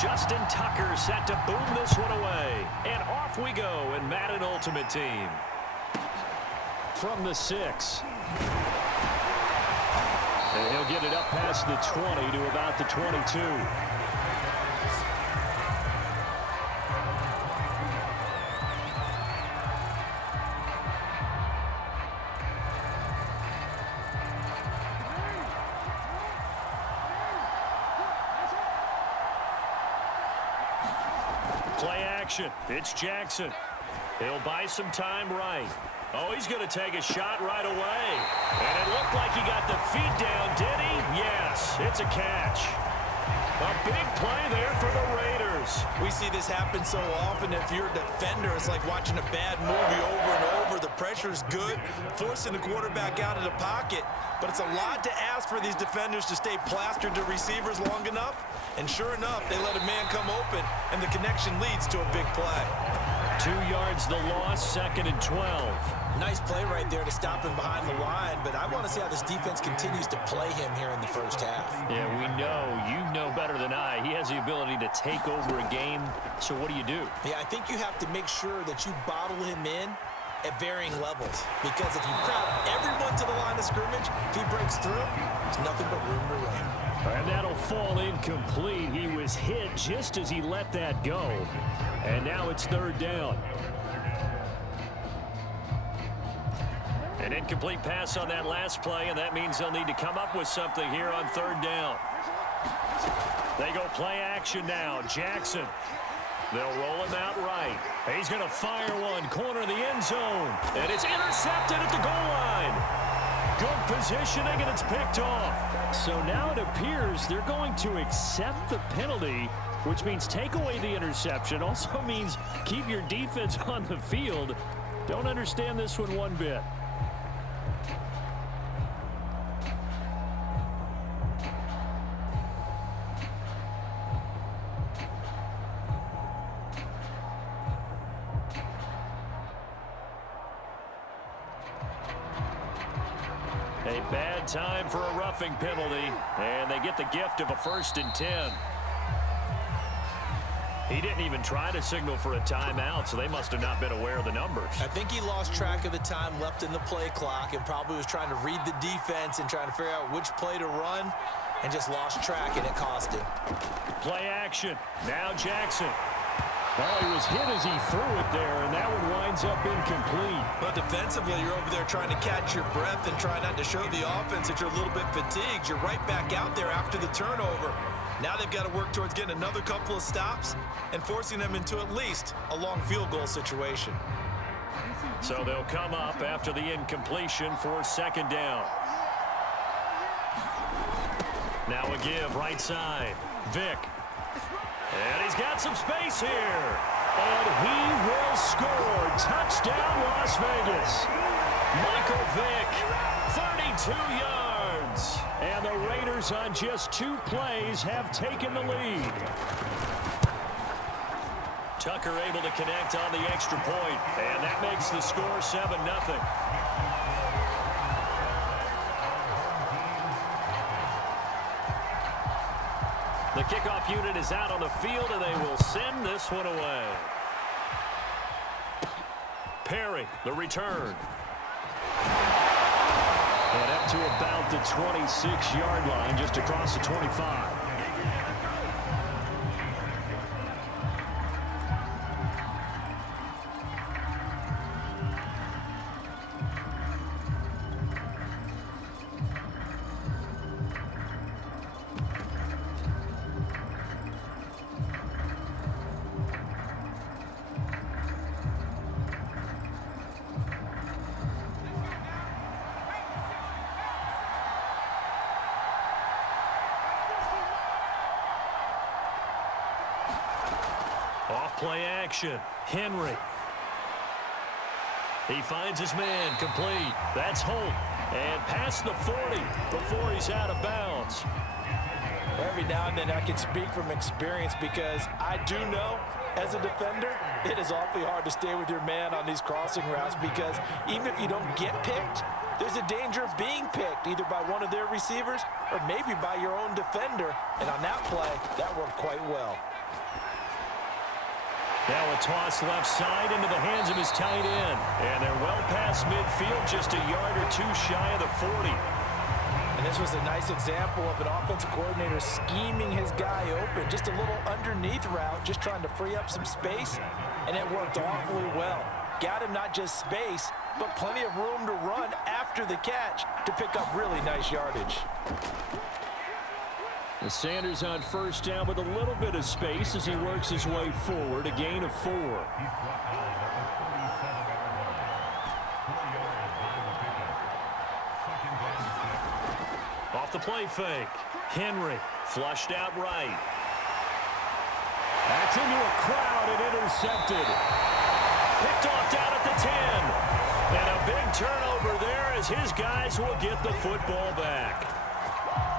Justin Tucker set to boom this one away. And off we go in Madden Ultimate Team. From the 6. And he'll get it up past the 20 to about the 22. Play action. It's Jackson. He'll buy some time right. Oh, he's going to take a shot right away. And it looked like he got the feet down, did he? Yes, it's a catch. A big play there for the Raiders. We see this happen so often. If you're a defender, it's like watching a bad movie over and over. The pressure's good, forcing the quarterback out of the pocket. But it's a lot to ask for these defenders to stay plastered to receivers long enough. And sure enough, they let a man come open, and the connection leads to a big play. 2 yards the loss, 2nd and 12. Nice play right there to stop him behind the line, but I want to see how this defense continues to play him here in the first half. Yeah, we know. You know better than I. He has the ability to take over a game, so what do you do? Yeah, I think you have to make sure that you bottle him in at varying levels, because if you crowd everyone to the line of scrimmage, if he breaks through, there's nothing but room to run. And that'll fall incomplete. He was hit just as he let that go. And now it's 3rd down. An incomplete pass on that last play, and that means they'll need to come up with something here on 3rd down. They go play action now. Jackson. They'll roll him out right. He's going to fire one, corner of the end zone. And it's intercepted at the goal line. Good positioning, and it's picked off. So now it appears they're going to accept the penalty, which means take away the interception. Also means keep your defense on the field. Don't understand this one bit. A bad time for a roughing penalty, and they get the gift of a 1st and 10. He didn't even try to signal for a timeout, so they must have not been aware of the numbers. I think he lost track of the time left in the play clock and probably was trying to read the defense and trying to figure out which play to run and just lost track, and it cost him. Play action. Now Jackson. Well, he was hit as he threw it there, and that one winds up incomplete. But defensively, you're over there trying to catch your breath and try not to show the offense that you're a little bit fatigued. You're right back out there after the turnover. Now they've got to work towards getting another couple of stops and forcing them into at least a long field goal situation. So they'll come up after the incompletion for 2nd down. Now a give right side. Vick. And he's got some space here. And he will score. Touchdown, Las Vegas. Michael Vick, 32 yards. And the Raiders on just 2 plays have taken the lead. Tucker able to connect on the extra point. And that makes the score 7-0. The kickoff unit is out on the field, and they will send this one away. Perry, the return. And up to about the 26-yard line, just across the 25. Off play action. Henry. He finds his man complete. That's Holt. And past the 40 before he's out of bounds. Every now and then I can speak from experience because I do know as a defender it is awfully hard to stay with your man on these crossing routes because even if you don't get picked, there's a danger of being picked either by one of their receivers or maybe by your own defender. And on that play, that worked quite well. Now a toss left side into the hands of his tight end. And they're well past midfield, just a yard or two shy of the 40. And this was a nice example of an offensive coordinator scheming his guy open. Just a little underneath route, just trying to free up some space, and it worked awfully well. Got him not just space, but plenty of room to run after the catch to pick up really nice yardage. The Sanders on first down with a little bit of space as he works his way forward, a gain of 4. Off the play fake. Henry flushed out right. That's into a crowd and intercepted. Picked off down at the 10. And a big turnover there as his guys will get the football back.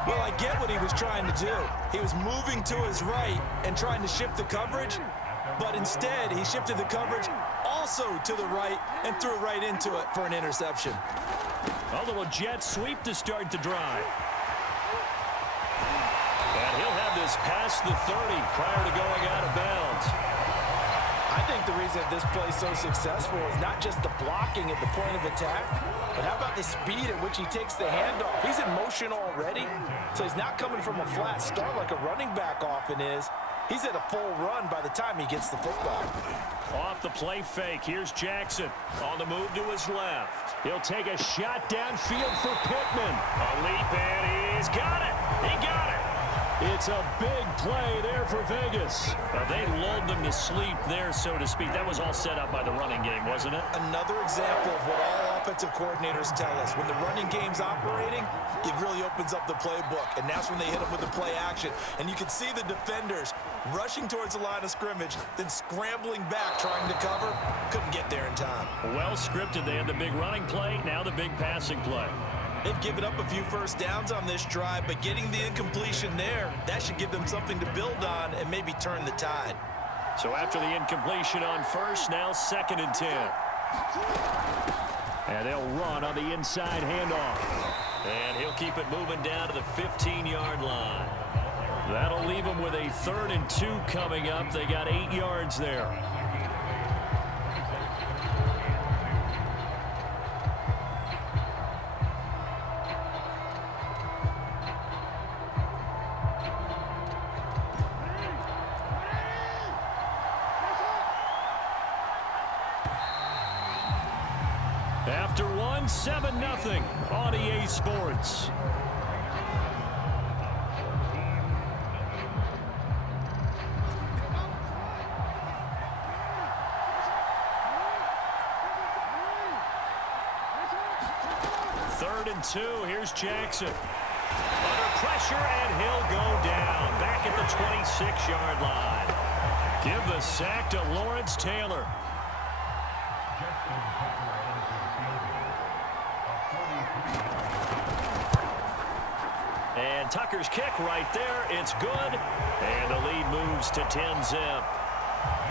Well, I get what he was trying to do. He was moving to his right and trying to shift the coverage, but instead he shifted the coverage also to the right and threw right into it for an interception. A little jet sweep to start the drive. And he'll have this past the 30 prior to going out of bounds. I think the reason this play is so successful is not just the blocking at the point of attack, but how about the speed at which he takes the handoff? He's in motion already, so he's not coming from a flat start like a running back often is. He's at a full run by the time he gets the football. Off the play fake, here's Jackson on the move to his left. He'll take a shot downfield for Pittman. A leap, and he's got it. He got it. It's a big play there for Vegas. They lulled them to sleep there, so to speak. That was all set up by the running game, wasn't it? Another example of what all offensive coordinators tell us. When the running game's operating, it really opens up the playbook, and that's when they hit them with the play action. And you can see the defenders rushing towards the line of scrimmage, then scrambling back, trying to cover. Couldn't get there in time. Well scripted. They had the big running play, now the big passing play. They've given up a few first downs on this drive, but getting the incompletion there, that should give them something to build on and maybe turn the tide. So after the incompletion on first, now 2nd and 10. And they'll run on the inside handoff. And he'll keep it moving down to the 15-yard line. That'll leave them with a 3rd and 2 coming up. They got 8 yards there. After one, 7-0 on EA Sports. Third and 2, here's Jackson. Under pressure, and he'll go down. Back at the 26-yard line. Give the sack to Lawrence Taylor. And Tucker's kick right there. It's good. And the lead moves to 10-zip.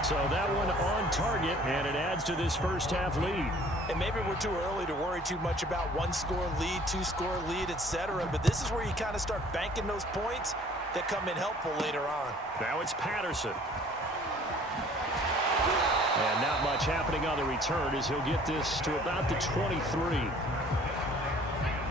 So that one on target, and it adds to this first half lead. And maybe we're too early to worry too much about 1-score lead, 2-score lead, etc. But this is where you kind of start banking those points that come in helpful later on. Now it's Patterson. And not much happening on the return as he'll get this to about the 23.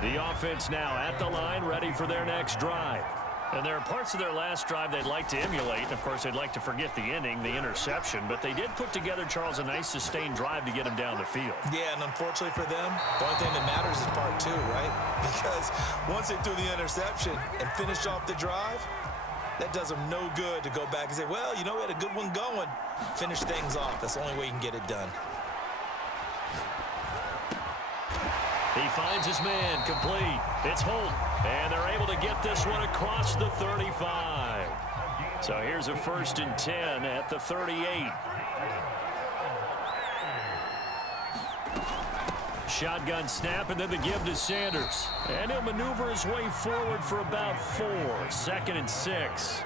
The offense now at the line, ready for their next drive. And there are parts of their last drive they'd like to emulate. And of course, they'd like to forget the ending, the interception. But they did put together, Charles, a nice sustained drive to get him down the field. Yeah, and unfortunately for them, the only thing that matters is part 2, right? Because once they threw the interception and finished off the drive, that does them no good to go back and say, well, you know, we had a good one going. Finish things off. That's the only way you can get it done. He finds his man, complete. It's Holt, and they're able to get this one across the 35. So here's a 1st and 10 at the 38. Shotgun snap, and then the give to Sanders. And he'll maneuver his way forward for about 4. 2nd and 6.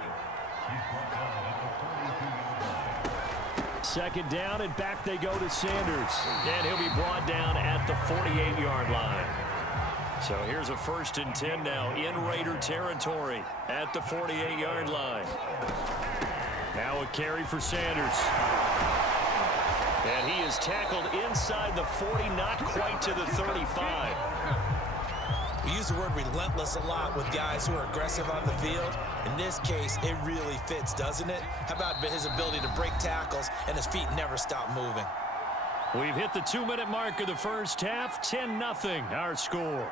2nd down, and back they go to Sanders. And he'll be brought down at the 48-yard line. So here's a 1st and 10 now in Raider territory at the 48-yard line. Now a carry for Sanders. And he is tackled inside the 40, not quite to the 35. We use the word relentless a lot with guys who are aggressive on the field. In this case, it really fits, doesn't it? How about his ability to break tackles and his feet never stop moving? We've hit the 2-minute mark of the first half. 10-0 our score.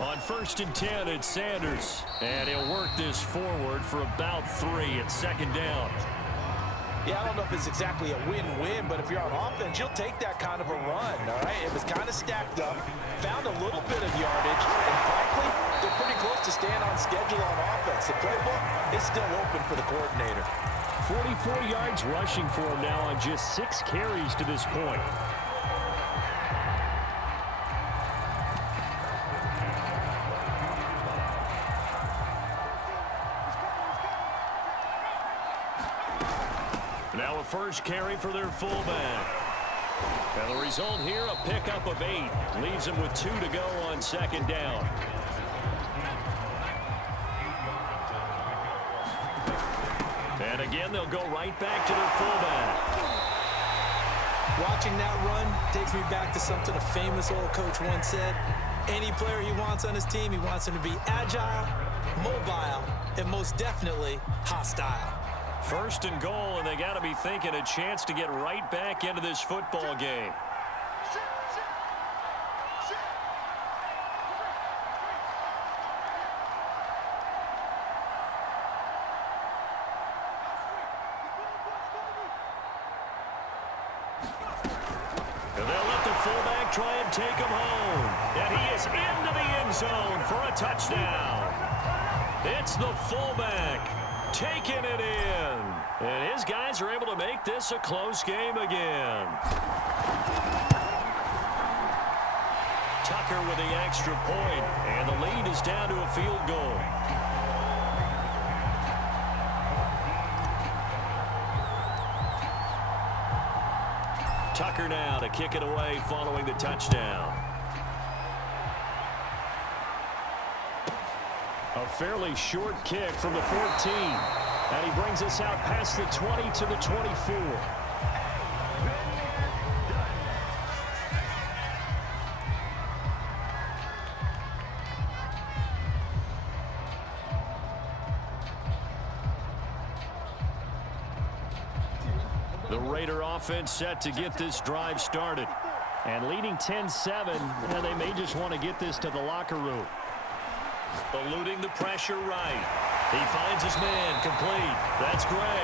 On 1st and 10, it's Sanders. And he'll work this forward for about 3 at second down. Yeah, I don't know if it's exactly a win-win, but if you're on offense, you'll take that kind of a run, all right? It was kind of stacked up, found a little bit of yardage, and frankly, they're pretty close to staying on schedule on offense. The playbook is still open for the coordinator. 44 yards rushing for him now on just 6 carries to this point. Now a first carry for their fullback. And the result here, a pickup of 8. Leaves them with 2 to go on second down. And again, they'll go right back to their fullback. Watching that run takes me back to something a famous old coach once said. Any player he wants on his team, he wants him to be agile, mobile, and most definitely hostile. 1st and goal, and they got to be thinking a chance to get right back into this football game. And they'll let the fullback try and take him home. And he is into the end zone for a touchdown. It's the fullback taking it in. And his guys are able to make this a close game again. Tucker with the extra point, and the lead is down to a field goal. Tucker now to kick it away following the touchdown. A fairly short kick from the 14. And he brings us out past the 20 to the 24. The Raider offense set to get this drive started. And leading 10-7, and they may just want to get this to the locker room. Eluding the pressure right. He finds his man complete. That's Gray.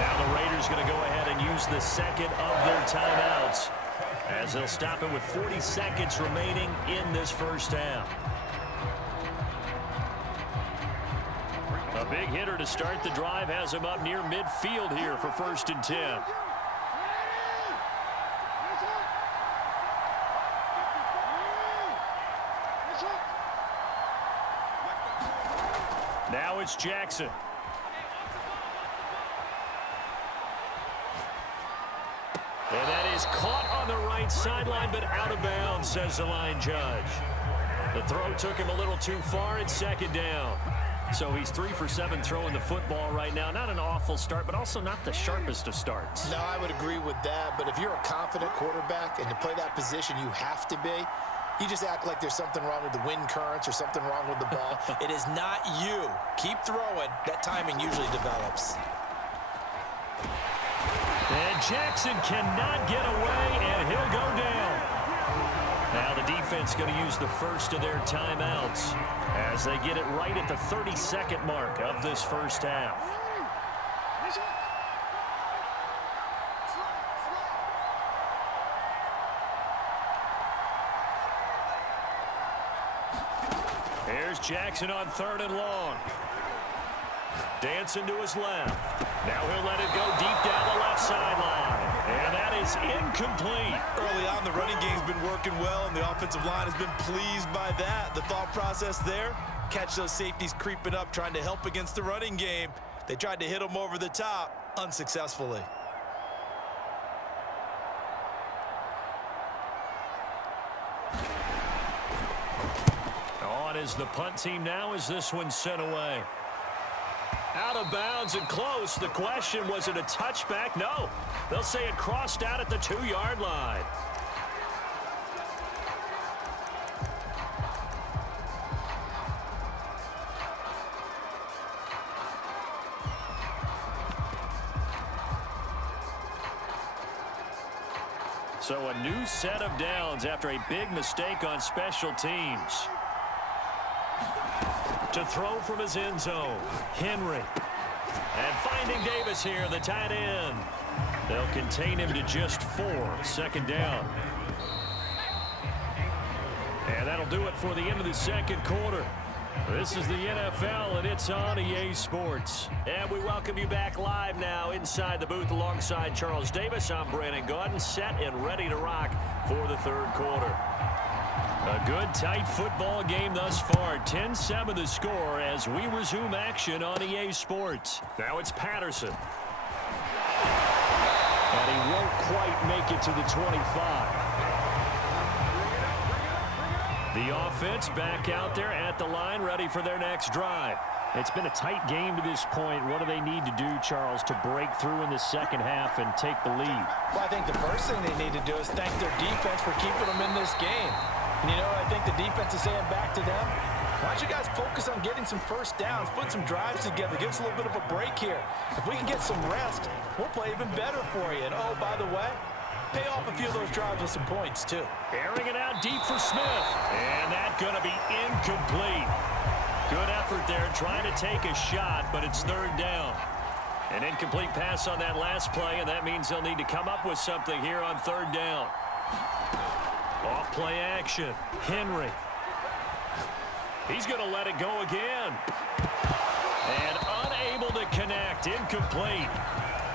Now the Raiders going to go ahead and use the second of their timeouts as they'll stop it with 40 seconds remaining in this first half. A big hitter to start the drive has him up near midfield here for 1st and 10. Now it's Jackson. And that is caught on the right sideline, but out of bounds, says the line judge. The throw took him a little too far at second down. So he's 3 for 7 throwing the football right now. Not an awful start, but also not the sharpest of starts. No, I would agree with that. But if you're a confident quarterback and to play that position, you have to be. You just act like there's something wrong with the wind currents or something wrong with the ball. It is not you. Keep throwing. That timing usually develops. And Jackson cannot get away, and he'll go down. Now the defense going to use the first of their timeouts as they get it right at the 30-second mark of this first half. Here's Jackson on 3rd and long. Dancing to his left. Now he'll let it go deep down the left sideline. And that is incomplete. Early on, the running game's been working well, and the offensive line has been pleased by that. The thought process there, catch those safeties creeping up, trying to help against the running game. They tried to hit them over the top, unsuccessfully. On is the punt team now as this one's sent away. Out of bounds and close. The question, was it a touchback? No. They'll say it crossed out at the 2-yard line. So a new set of downs after a big mistake on special teams. To throw from his end zone, Henry. And finding Davis here, the tight end. They'll contain him to just 4. 2nd down. And that'll do it for the end of the 2nd quarter. This is the NFL, and it's on EA Sports. And we welcome you back live now inside the booth alongside Charles Davis. I'm Brandon Gaudin, set and ready to rock for the 3rd quarter. A good, tight football game thus far. 10-7 the score as we resume action on EA Sports. Now it's Patterson. And he won't quite make it to the 25. The offense back out there at the line, ready for their next drive. It's been a tight game to this point. What do they need to do, Charles, to break through in the 2nd half and take the lead? Well, I think the first thing they need to do is thank their defense for keeping them in this game. And you know what I think the defense is saying back to them? Why don't you guys focus on getting some first downs, put some drives together, give us a little bit of a break here. If we can get some rest, we'll play even better for you. And, oh, by the way, pay off a few of those drives with some points, too. Airing it out deep for Smith. And that's going to be incomplete. Good effort there trying to take a shot, but it's 3rd down. An incomplete pass on that last play, and that means they'll need to come up with something here on 3rd down. Off play action. Henry. He's going to let it go again. And unable to connect. Incomplete.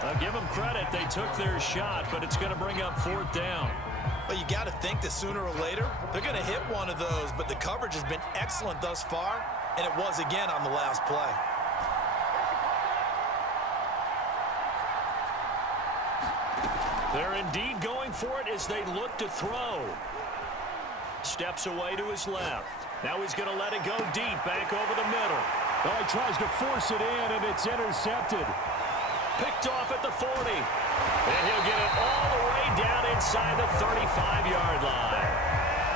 I'll give them credit. They took their shot, but it's going to bring up 4th down. Well, you got to think that sooner or later, they're going to hit one of those, but the coverage has been excellent thus far, and it was again on the last play. They're indeed going for it as they look to throw. Steps away to his left. Now he's going to let it go deep, back over the middle. Oh, he tries to force it in, and it's intercepted. Picked off at the 40. And he'll get it all the way down inside the 35-yard line.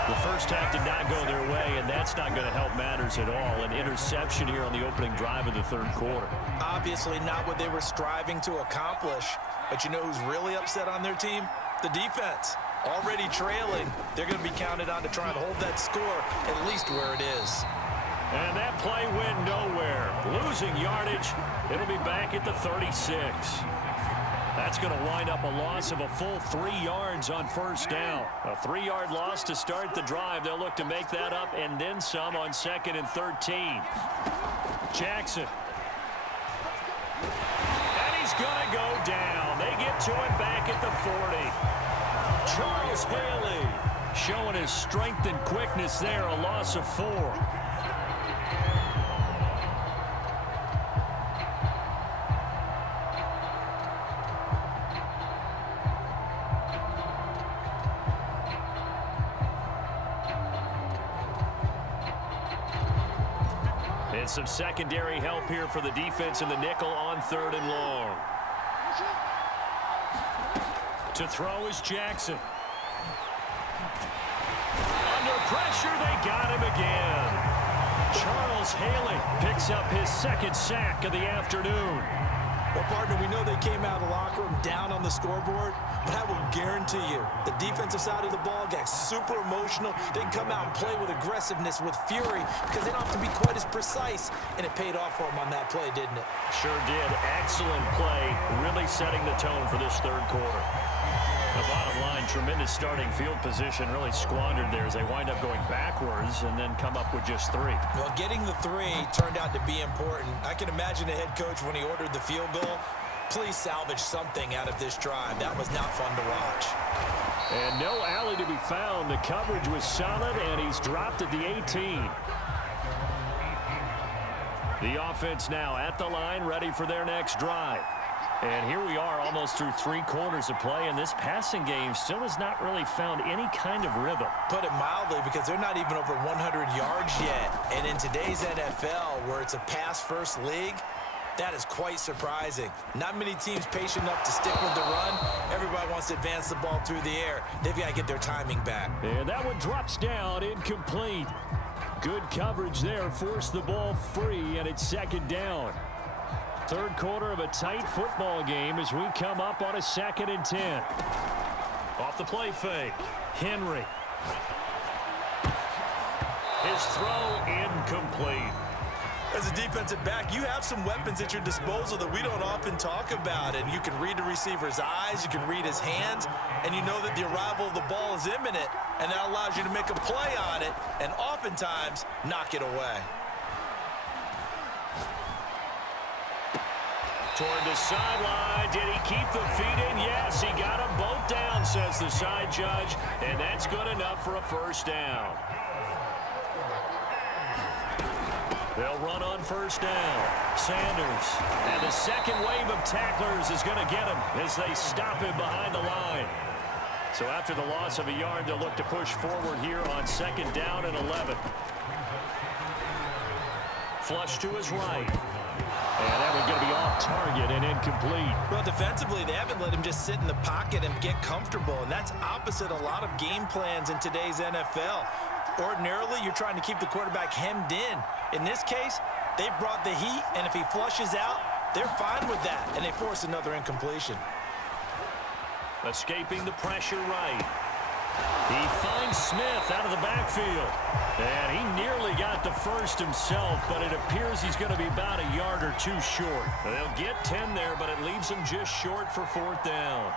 The first half did not go their way, and that's not going to help matters at all. An interception here on the opening drive of the 3rd quarter. Obviously not what they were striving to accomplish. But you know who's really upset on their team? The defense. Already trailing, they're going to be counted on to try and hold that score at least where it is. And that play went nowhere. Losing yardage. It'll be back at the 36. That's going to wind up a loss of a full 3 yards on 1st down. A 3-yard loss to start the drive. They'll look to make that up and then some on 2nd and 13. Jackson. And he's going to go down. They get to him back at the 40. Charles Haley showing his strength and quickness there. A loss of 4. And some secondary help here for the defense in the nickel on 3rd and long. To throw is Jackson. Under pressure, they got him again. Charles Haley picks up his 2nd sack of the afternoon. Well, partner, we know they came out of the locker room down on the scoreboard, but I will guarantee you the defensive side of the ball got super emotional. They can come out and play with aggressiveness, with fury, because they don't have to be quite as precise, and it paid off for them on that play, didn't it? Sure did. Excellent play, really setting the tone for this 3rd quarter. The bottom line, tremendous starting field position, really squandered there as they wind up going backwards and then come up with just 3. Well, getting the 3 turned out to be important. I can imagine the head coach when he ordered the field goal. Please salvage something out of this drive. That was not fun to watch. And no alley to be found. The coverage was solid, and he's dropped at the 18. The offense now at the line, ready for their next drive. And here we are almost through 3 quarters of play, and this passing game still has not really found any kind of rhythm. Put it mildly, because they're not even over 100 yards yet. And in today's NFL, where it's a pass-first league, That is quite surprising. Not many teams patient enough to stick with the run. Everybody wants to advance the ball through the air. They've got to get their timing back. And that one drops down, incomplete. Good coverage there, forced the ball free, and it's second down. Third quarter of a tight football game as we come up on a 2nd and 10. Off the play fake, Henry. His throw incomplete. As a defensive back, you have some weapons at your disposal that we don't often talk about. And you can read the receiver's eyes, you can read his hands, and you know that the arrival of the ball is imminent, and that allows you to make a play on it and oftentimes knock it away. Toward the sideline. Did he keep the feet in? Yes, he got them both down, says the side judge, and that's good enough for a first down. They'll run on first down. Sanders. And the second wave of tacklers is going to get him as they stop him behind the line. So after the loss of a yard, they'll look to push forward here on 2nd down and 11. Flush to his right. And that one's going to be off target and incomplete. Well, defensively, they haven't let him just sit in the pocket and get comfortable, and that's opposite a lot of game plans in today's NFL. Ordinarily, you're trying to keep the quarterback hemmed in. In this case, they brought the heat, and if he flushes out, they're fine with that, and they force another incompletion. Escaping the pressure right. He finds Smith out of the backfield. And he nearly got the first himself, but it appears he's going to be about a yard or two short. They'll get 10 there, but it leaves him just short for 4th down.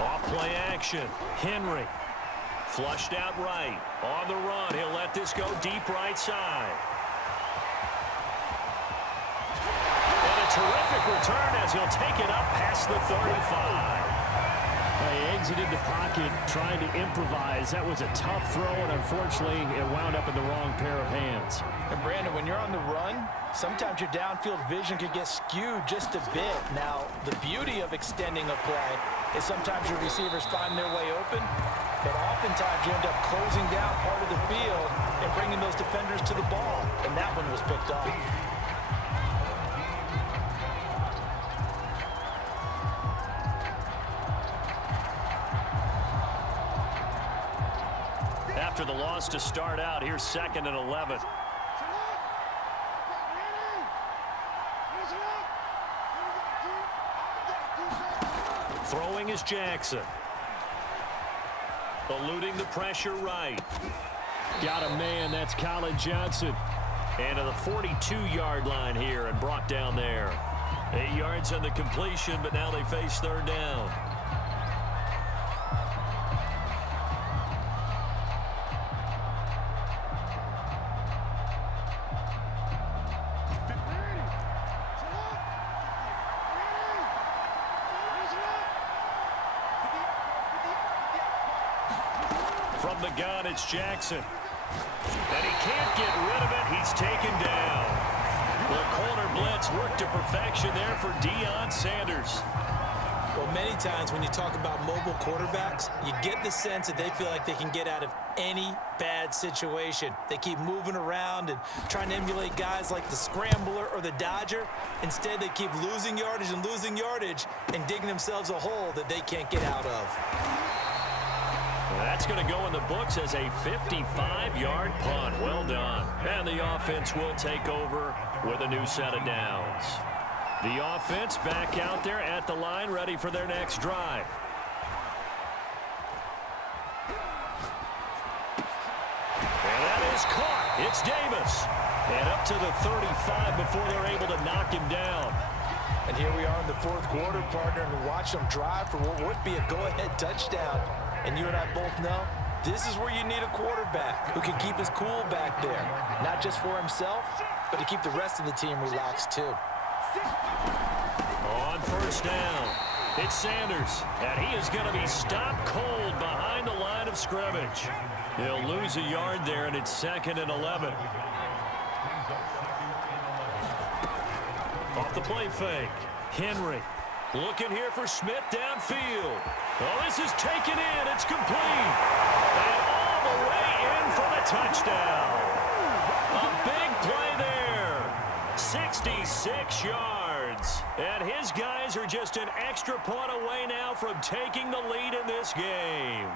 Off play action. Henry. Flushed out right. On the run. He'll let this go deep right side. And a terrific return as he'll take it up past the 35. He exited the pocket trying to improvise. That was a tough throw, and unfortunately, it wound up in the wrong pair of hands. And Brandon, when you're on the run, sometimes your downfield vision can get skewed just a bit. Now, the beauty of extending a play is sometimes your receivers find their way open, but oftentimes you end up closing down part of the field and bringing those defenders to the ball, and that one was picked off. After the loss to start out, here's 2nd and 11. Throwing is Jackson. Eluding the pressure right. Got a man, that's Colin Johnson. And to the 42-yard line here and brought down there. 8 yards on the completion, but now they face 3rd down. From the gun, it's Jackson. And he can't get rid of it. He's taken down. The corner blitz worked to perfection there for Deion Sanders. Well, many times when you talk about mobile quarterbacks, you get the sense that they feel like they can get out of any bad situation. They keep moving around and trying to emulate guys like the Scrambler or the Dodger. Instead, they keep losing yardage and digging themselves a hole that they can't get out of. That's going to go in the books as a 55-yard punt. Well done. And the offense will take over with a new set of downs. The offense back out there at the line, ready for their next drive. And that is caught. It's Davis. And up to the 35 before they're able to knock him down. And here we are in the 4th quarter, partner, and watch them drive for what would be a go-ahead touchdown. And you and I both know this is where you need a quarterback who can keep his cool back there. Not just for himself, but to keep the rest of the team relaxed too. On first down, it's Sanders. And he is going to be stopped cold behind the line of scrimmage. He'll lose a yard there, and it's 2nd and 11. Off the play fake, Henry. Looking here for Smith downfield. Oh, this is taken in. It's complete. And all the way in for the touchdown. A big play there. 66 yards. And his guys are just an extra point away now from taking the lead in this game.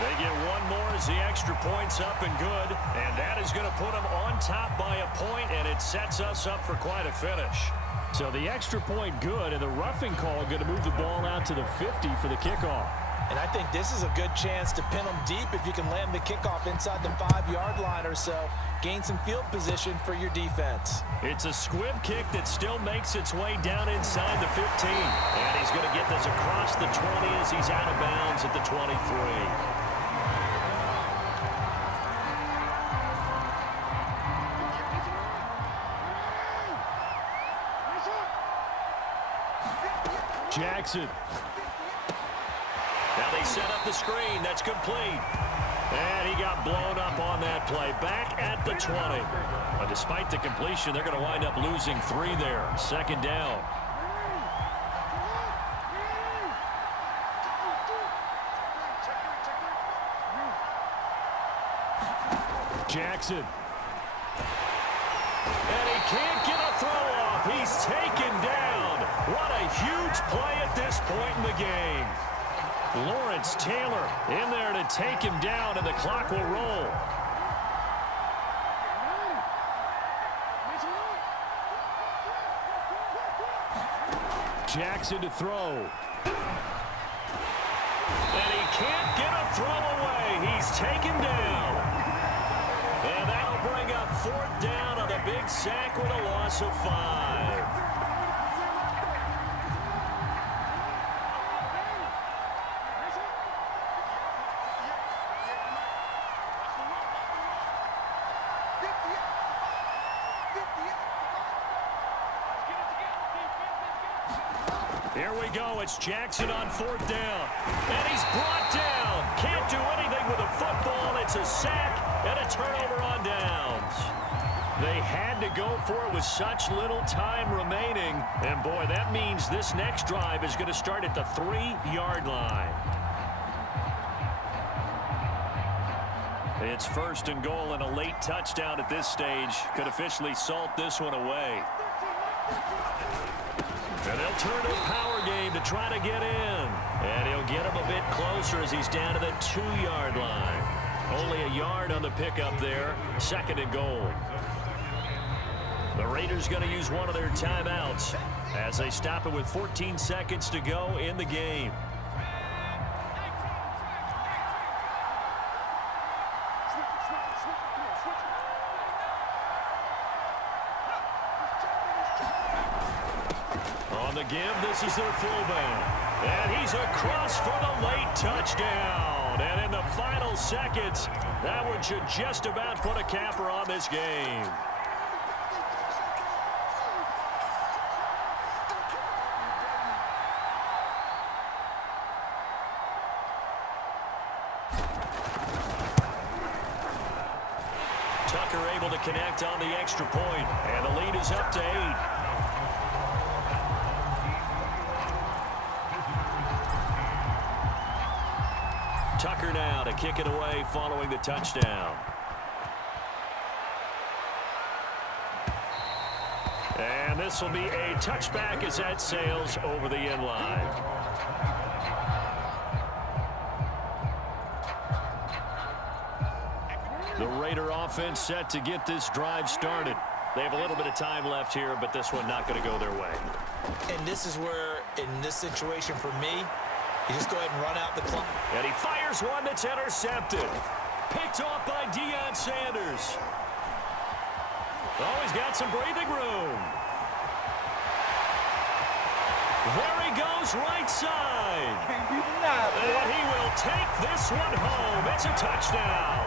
They get one more as the extra point's up and good. And that is going to put them on top by a point, and it sets us up for quite a finish. So the extra point good, and the roughing call going to move the ball out to the 50 for the kickoff. And I think this is a good chance to pin them deep if you can land the kickoff inside the 5-yard line or so. Gain some field position for your defense. It's a squib kick that still makes its way down inside the 15. And he's going to get this across the 20 as he's out of bounds at the 23. Jackson. Now they set up the screen. That's complete. And he got blown up on that play. Back at the 20. But despite the completion, they're going to wind up losing 3 there. Second down. Jackson. And he can't get a throw off. He's taken down. What a huge play at this point in the game. Lawrence Taylor in there to take him down, and the clock will roll. Jackson to throw. And he can't get a throw away. He's taken down. And that'll bring up 4th down on the big sack with a loss of 5. Here we go. It's Jackson on 4th down. And he's brought down. Can't do anything with a football. It's a sack and a turnover on downs. They had to go for it with such little time remaining. And, boy, that means this next drive is going to start at the 3-yard line. It's 1st and goal, and a late touchdown at this stage could officially salt this one away. And they'll turn a power game to try to get in. And he'll get him a bit closer as he's down to the 2-yard line. Only a yard on the pickup there. 2nd and goal. The Raiders going to use one of their timeouts as they stop it with 14 seconds to go in the game. On the give, this is their fullback. And he's across for the late touchdown. And in the final seconds, that one should just about put a capper on this game. Tucker able to connect on the extra point, and the lead is up to 8. Tucker now to kick it away following the touchdown. And this will be a touchback as that sails over the end line. The Raider offense set to get this drive started. They have a little bit of time left here, but this one not going to go their way. And this is where, in this situation for me, you just go ahead and run out the clock. And he fires one that's intercepted. Picked off by Deion Sanders. Oh, he's got some breathing room. There he goes, right side. And he will take this one home. It's a touchdown.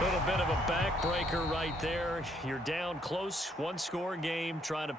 A little bit of a backbreaker right there. You're down close, 1-score game, trying to